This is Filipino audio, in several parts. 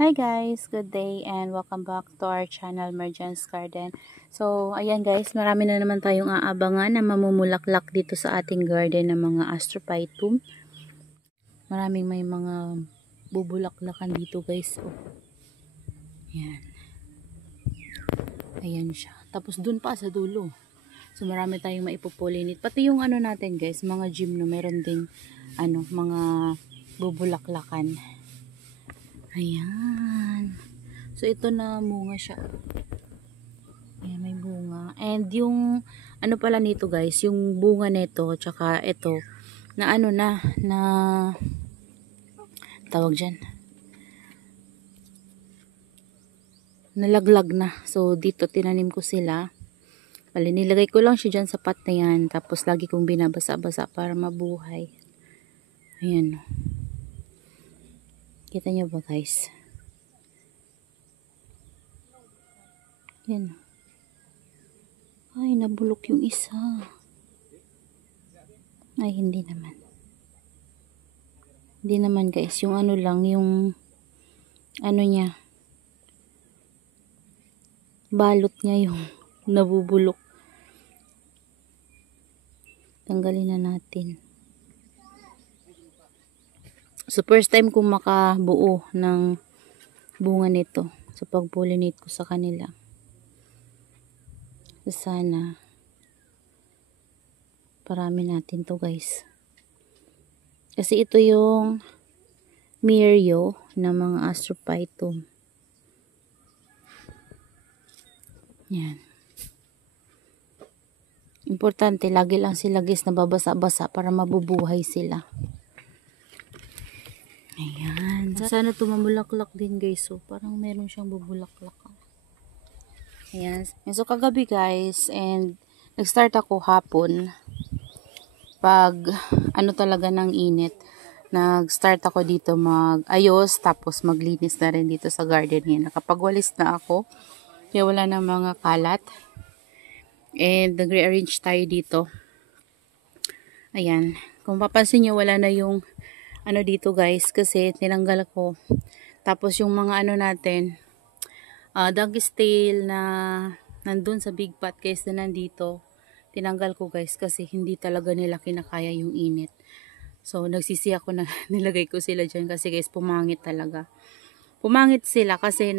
Hi guys, good day and welcome back to our channel Mergence Garden. So, ayan guys, marami na naman tayong aabangan na mamumulaklak dito sa ating garden ng mga Astrophytum. Maraming may mga bubulaklakan dito guys. Oh. Ayan. Ayan siya. Tapos dun pa sa dulo. So, marami tayong maipupulinit. Pati yung ano natin guys, mga gymno, meron ding mga bubulaklakan. Ayan. So, ito na munga siya. Ayan, may bunga. And yung, ano pala nito guys, yung bunga nito, tsaka ito, na tawag dyan, nalaglag na. So, dito, tinanim ko sila. Bali, nilagay ko lang siya dyan sa pot na yan. Tapos, lagi kong binabasa-basa para mabuhay. Ayan. Kita nyo ba guys? Ayan. Ay, nabulok yung isa. Ay, hindi naman. Hindi naman guys. Yung ano lang, yung niya. Balot niya yung nabubulok. Tanggalin na natin. So, first time kong makabuo ng bunga nito. So, pag-pollinate ko sa kanila. So, sana parami natin to guys. Kasi ito yung Mirio ng mga Astrophytum. Yan. Importante, lagi lang sila guys na babasa-basa para mabubuhay sila. Ayan. Sana tumamulaklak din guys. So, parang meron siyang bubulaklak. Ayan. So, kagabi guys, and nag-start ako hapon. Pag, talaga ng init, nag-start ako dito mag-ayos, tapos maglinis na rin dito sa garden niya. Nakapagwalis na ako. Kaya wala na mga kalat. And, nag-rearrange tayo dito. Ayan. Kung papansin nyo, wala na yung dito guys, kasi tinanggal ko. Tapos yung mga natin, doggy's tail na nandun sa big pot guys na nandito, tinanggal ko guys kasi hindi talaga nila kinakaya yung init. So nagsisi ako na nilagay ko sila dyan kasi guys pumangit talaga. Pumangit sila kasi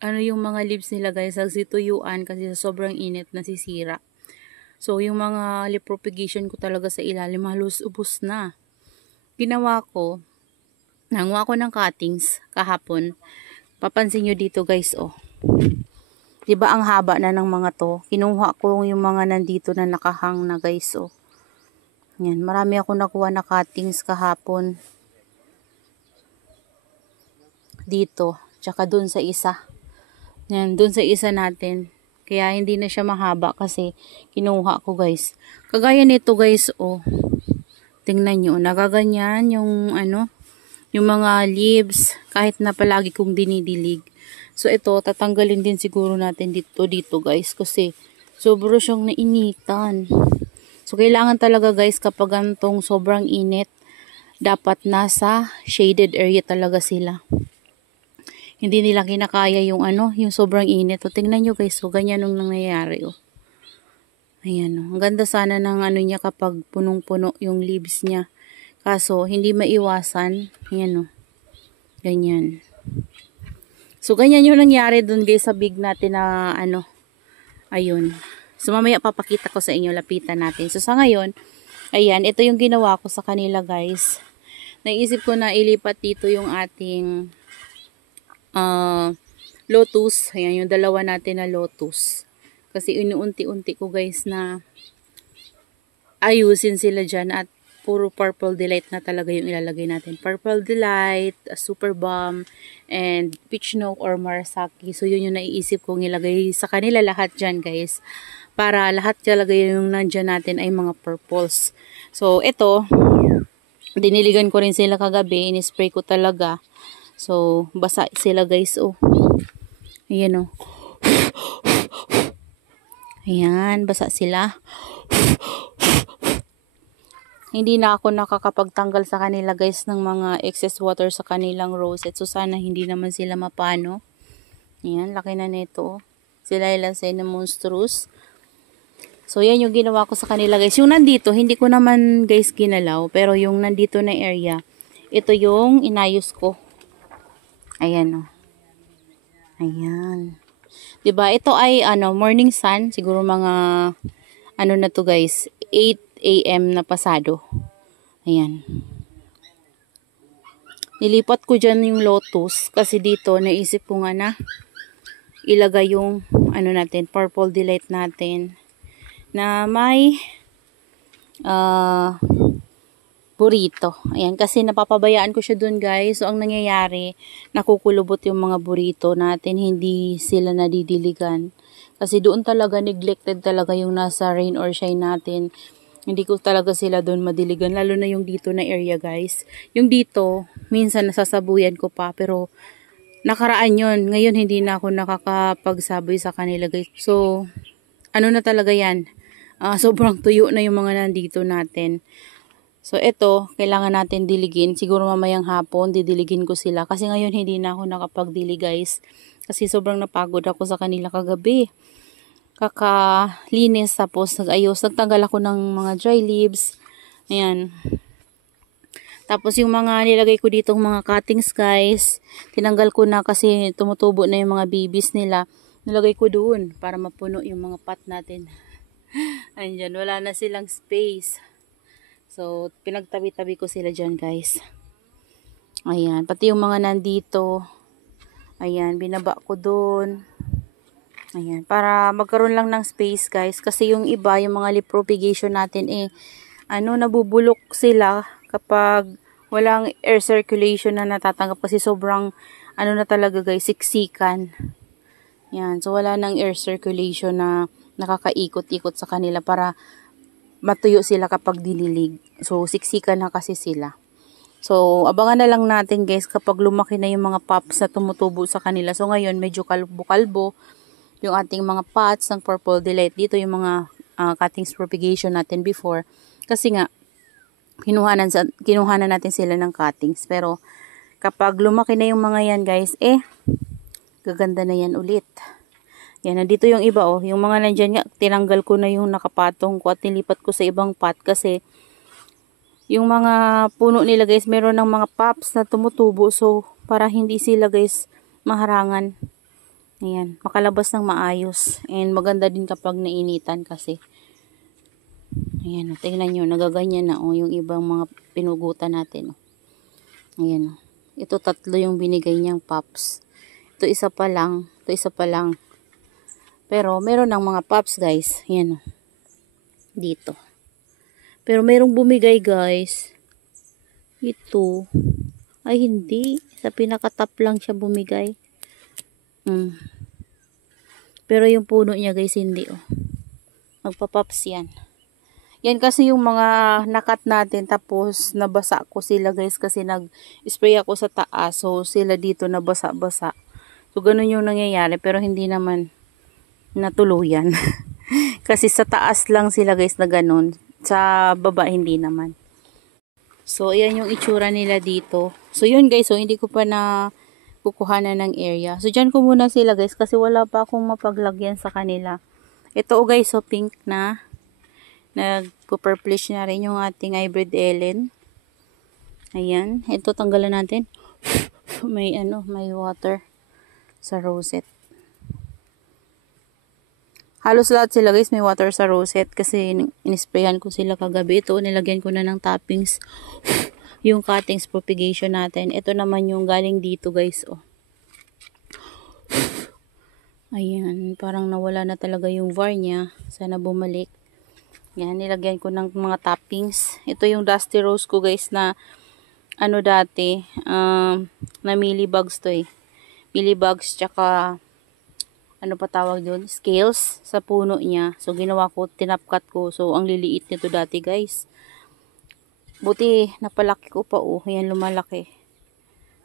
yung mga leaves nila guys nagsituyuan kasi sa sobrang init nasisira. So yung mga leaf propagation ko talaga sa ilalim halos ubos na. Ginawa ko, nanguha ko ng cuttings kahapon. Papansin nyo dito guys, oh. Diba ang haba na ng mga to? Kinuha ko yung mga nandito na nakahang na guys, oh. Yan, marami ako nakuha na cuttings kahapon. Dito, tsaka dun sa isa. Yan, dun sa isa natin. Kaya hindi na siya mahaba kasi kinuha ko guys. Kagaya nito guys, oh. Tingnan nyo, nagaganyan yung yung mga leaves kahit na palagi kong dinidilig. So ito, tatanggalin din siguro natin dito guys kasi sobro siyang nainitan. So kailangan talaga guys kapag gantong sobrang init, dapat nasa shaded area talaga sila. Hindi nila kinakaya yung yung sobrang init. So tingnan nyo guys, so ganyan yung nangyayari, oh. Ayan, oh. Ang ganda sana ng niya kapag punong-puno yung leaves niya. Kaso, hindi maiwasan. Ayan, oh. Ganyan. So, ganyan yung nangyari dun guys sa big natin na ayun. So, mamaya papakita ko sa inyo. Lapitan natin. So, sa ngayon, ayan, ito yung ginawa ko sa kanila guys. Naisip ko na ilipat dito yung ating lotus. Ayan, yung dalawa natin na lotus. Kasi inuunti-unti ko guys na ayusin sila dyan at puro Purple Delight na talaga yung ilalagay natin. Purple Delight, Super Bomb, and Peach Note or Murasaki. So yun yung naiisip kong ilagay sa kanila lahat dyan guys. Para lahat talaga yung nandyan natin ay mga purples. So ito, diniligan ko rin sila kagabi. In-spray ko talaga. So basa sila guys, oh. Ayan, oh. Ayan, basa sila. hindi na ako nakakapagtanggal sa kanila guys ng mga excess water sa kanilang rosette. So sana hindi naman sila mapano. Ayan, laki na nito. Sila ilasay na monstrous. So yan yung ginawa ko sa kanila guys. Yung nandito, hindi ko naman guys ginalaw. Pero yung nandito na area, ito yung inayos ko. Ayan o. Ayan. Diba? Ito ay morning sun. Siguro mga na to guys. 8 AM na pasado. Ayan. Nilipat ko dyan yung lotus. Kasi dito, naisip ko nga na ilagay yung natin, purple delight natin. Na may burrito. Ayan, kasi napapabayaan ko siya dun guys. So, ang nangyayari, nakukulubot yung mga burrito natin. Hindi sila nadidiligan. Kasi doon talaga, neglected talaga yung nasa rain or shine natin. Hindi ko talaga sila doon madiligan. Lalo na yung dito na area guys. Yung dito, minsan nasasabuyan ko pa. Pero, nakaraan yun. Ngayon, hindi na ako nakakapagsaboy sa kanila guys. So, na talaga yan. Sobrang tuyo na yung mga nandito natin. So, ito, kailangan natin diligin. Siguro mamayang hapon, didiligin ko sila. Kasi ngayon, hindi na ako nakapagdili, guys. Kasi sobrang napagod ako sa kanila kagabi. Kakalinis, tapos nag-ayos. Nagtanggal ako ng mga dry leaves. Ayan. Tapos, yung mga nilagay ko dito, mga cuttings, guys. Tinanggal ko na kasi tumutubo na yung mga babies nila. Nilagay ko doon para mapuno yung mga pot natin. Ayan, wala na silang space. So, pinagtabi-tabi ko sila dyan, guys. Ayan, pati yung mga nandito. Ayan, binaba ko doon. Ayan, para magkaroon lang ng space, guys. Kasi yung iba, yung mga leaf propagation natin, nabubulok sila kapag walang air circulation na natatanggap. Kasi sobrang, na talaga, guys, siksikan. Ayan, so wala nang air circulation na nakakaikot-ikot sa kanila para matuyo sila kapag dinilig. So, siksikan na kasi sila. So, abangan na lang natin guys kapag lumaki na yung mga pops na tumutubo sa kanila. So, ngayon medyo kalbo-kalbo yung ating mga pots ng purple delight. Dito yung mga cuttings propagation natin before. Kasi nga, kinuhanan natin sila ng cuttings. Pero, kapag lumaki na yung mga yan guys, gaganda na yan ulit. Yan, nandito yung iba yung mga nandyan nga, tinanggal ko na yung nakapatong ko at nilipat ko sa ibang pot kasi yung mga puno nila guys, meron ng mga pops na tumutubo. So, para hindi sila guys maharangan. Ayan, makalabas ng maayos. And maganda din kapag nainitan kasi. Ayan, tingnan nyo, nagaganyan na yung ibang mga pinugutan natin. Ayan, ito 3 yung binigay niyang pops. Ito isa pa lang. Pero meron ng mga pops guys. Ayan, dito. Pero merong bumigay guys. Ito. Ay hindi. Sa pinakatap lang siya bumigay. Pero yung puno niya guys hindi Magpapops yan. Yan kasi yung mga nakat natin tapos nabasa ko sila guys kasi nag-spray ako sa taas. So sila dito nabasa-basa. So ganun yung nangyayari pero hindi naman natuluyan. Kasi sa taas lang sila guys na ganun. Sa baba hindi naman. So ayan yung itsura nila dito. So yun guys, so hindi ko pa na kukuhanan ng area. So dyan ko muna sila guys kasi wala pa akong mapaglagyan sa kanila. Ito guys, so pink na. Nagpo-purplish na rin yung ating hybrid Ellen. Ayan, ito tanggalan natin. may water sa rosette. Halos lahat sila guys may water sa rosette kasi inisprayan ko sila kagabi. Ito nilagyan ko na ng toppings yung cuttings propagation natin. Ito naman yung galing dito guys Ayan, parang nawala na talaga yung var niya. Sana bumalik. Yan, nilagyan ko ng mga toppings. Ito yung dusty rose ko guys na dati na millibugs to millibugs tsaka pa tawag doon, scales sa puno niya. So ginawa ko, tinapkat ko. So ang liliit nito dati guys. Buti napalaki ko pa yan lumalaki.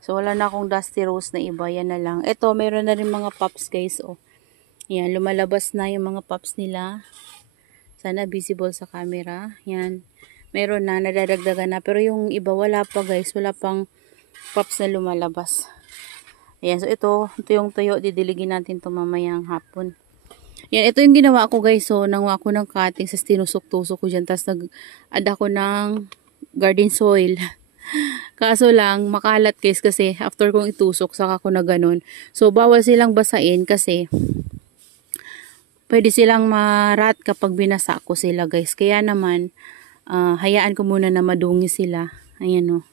So wala na akong dusty rose na iba, yan na lang. Ito meron na rin mga pops guys Yan, lumalabas na yung mga pops nila. Sana visible sa camera. Yan. meron na, nadadagdagan na. Pero yung iba wala pa guys, wala pang pups na lumalabas. Ayan, so ito yung tuyo, didiligin natin to mamayang hapon. Yan, ito yung ginawa ko guys. So, nanguha ko ng cutting sa tinusok-tusok ko dyan. Tapos nag-add ako ng garden soil. Kaso lang, makalat guys kasi after kong itusok, saka ko na ganun. So, bawal silang basain kasi pwede silang marat kapag binasa ko sila guys. Kaya naman, hayaan ko muna na madungi sila. Ayan o.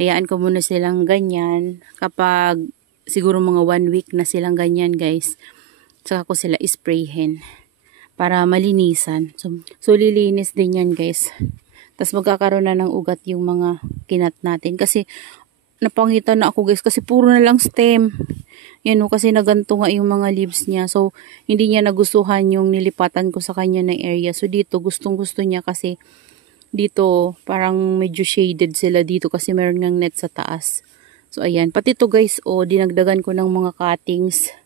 Hayaan ko muna silang ganyan. Kapag siguro mga 1 week na silang ganyan guys, saka ko sila isprayhin para malinisan. So lilinis din yan guys. Tapos magkakaroon na ng ugat yung mga kinat natin. Kasi napangitan na ako guys kasi puro na lang stem. Yan o, kasi naganto nga yung mga leaves niya. So hindi niya nagustuhan yung nilipatan ko sa kanya na area. So dito gustong gusto niya kasi dito parang medyo shaded sila dito kasi meron ngang net sa taas. So ayan, pati to guys o, dinagdagan ko ng mga cuttings.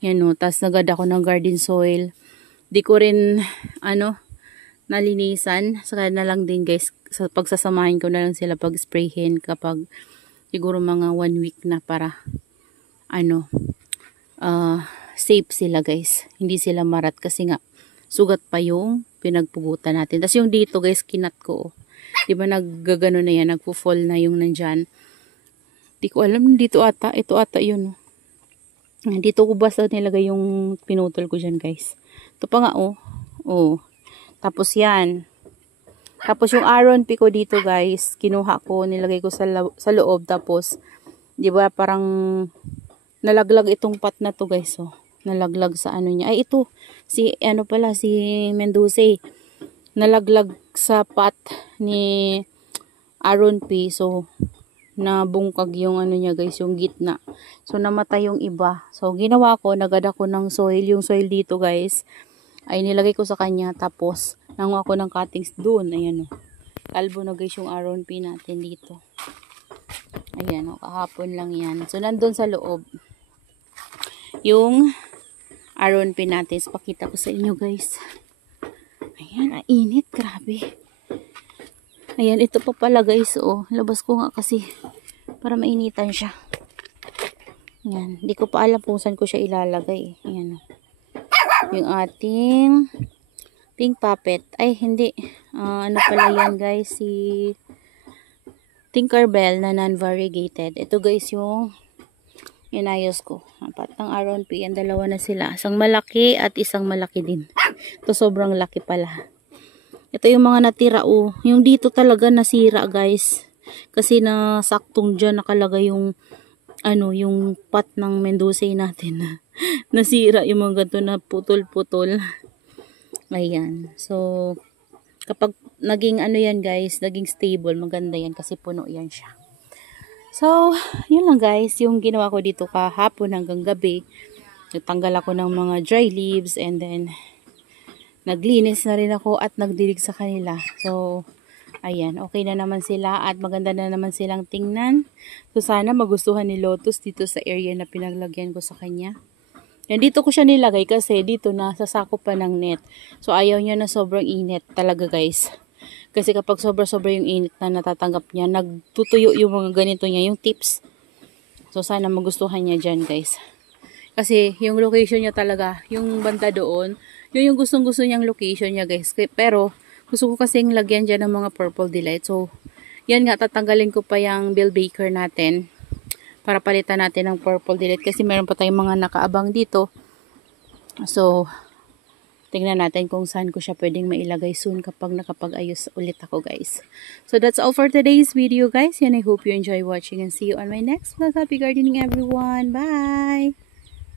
Yan o, tas nagad ako ng garden soil. Di ko rin, nalinisan. Saka na lang din guys, pagsasamahin ko na lang sila pag-sprayhin kapag siguro mga 1 week na para, safe sila guys. Hindi sila marat kasi nga, sugat pa yung pinagpugutan natin. Tas yung dito guys, kinat ko. Di ba naggagano na yan, nagpo-fall na yung nandyan. Di ko alam, dito ata, ito ata yun. Dito ko basta nilagay yung pinutol ko dyan guys. Ito pa nga oh. Oh. Tapos yan. Tapos yung Aron P ko dito guys, kinuha ko, nilagay ko sa loob. Tapos, di ba parang nalaglag itong pot na to guys. Oh. Nalaglag sa ano niya. Ay ito, si Mendoza. Nalaglag sa pot ni Aron P. So, nabungkag yung ano niya guys, yung gitna. So, namatay yung iba. So, ginawa ko, nagad ako ng soil. Yung soil dito guys, ay nilagay ko sa kanya. Tapos, nanguha ko ng cuttings doon. Ayan o. Kalbo na guys yung Aron P natin dito. Ayan o, kahapon lang yan. So, nandun sa loob yung Aron P natin. So, pakita ko sa inyo guys. Ayan, init. Grabe. Ayan, ito pa pala guys. Oh, labas ko nga kasi para mainitan siya. Ayan, di ko pa alam kung saan ko siya ilalagay. Ayan. Yung ating pink puppet. Ay, hindi. Ano pala yan guys? Si Tinkerbell na non-variegated. Ito guys yung inayos ko. Apat ng Aron P. Yan, dalawa na sila. Isang malaki at isang malaki din. Ito sobrang laki pala. Ito yung mga natira oh. Yung dito talaga nasira guys. Kasi nasaktong dyan nakalagay yung yung pot ng Mendoza natin. Nasira yung mga ganito na putol-putol. Ayan. So, kapag naging yan guys, naging stable, maganda yan kasi puno yan siya. So, yun lang guys. Yung ginawa ko dito kahapon hanggang gabi. Nagtanggal ako ng mga dry leaves and then naglinis na rin ako at nagdilig sa kanila. So, ayan, okay na naman sila at maganda na naman silang tingnan. So, sana magustuhan ni Lotus dito sa area na pinaglagyan ko sa kanya. Yan, dito ko siya nilagay kasi dito nasasako pa ng net. So, ayaw niya na sobrang init talaga guys. Kasi kapag sobra-sobra yung init na natatanggap niya, nagtutuyo yung mga ganito niya, yung tips. So, sana magustuhan niya dyan guys. Kasi yung location niya talaga, yung banda doon, yun yung gustong-gusto niyang location niya guys. Pero, gusto ko kasing lagyan dyan ng mga purple delight. So, yan nga, tatanggalin ko pa yung Bill Baker natin. Para palitan natin ng purple delight. Kasi meron pa tayong mga nakaabang dito. So, tingnan natin kung saan ko siya pwedeng mailagay soon kapag nakapag-ayos ulit ako guys. So, that's all for today's video guys. And I hope you enjoy watching and see you on my next vlog. Happy gardening everyone. Bye!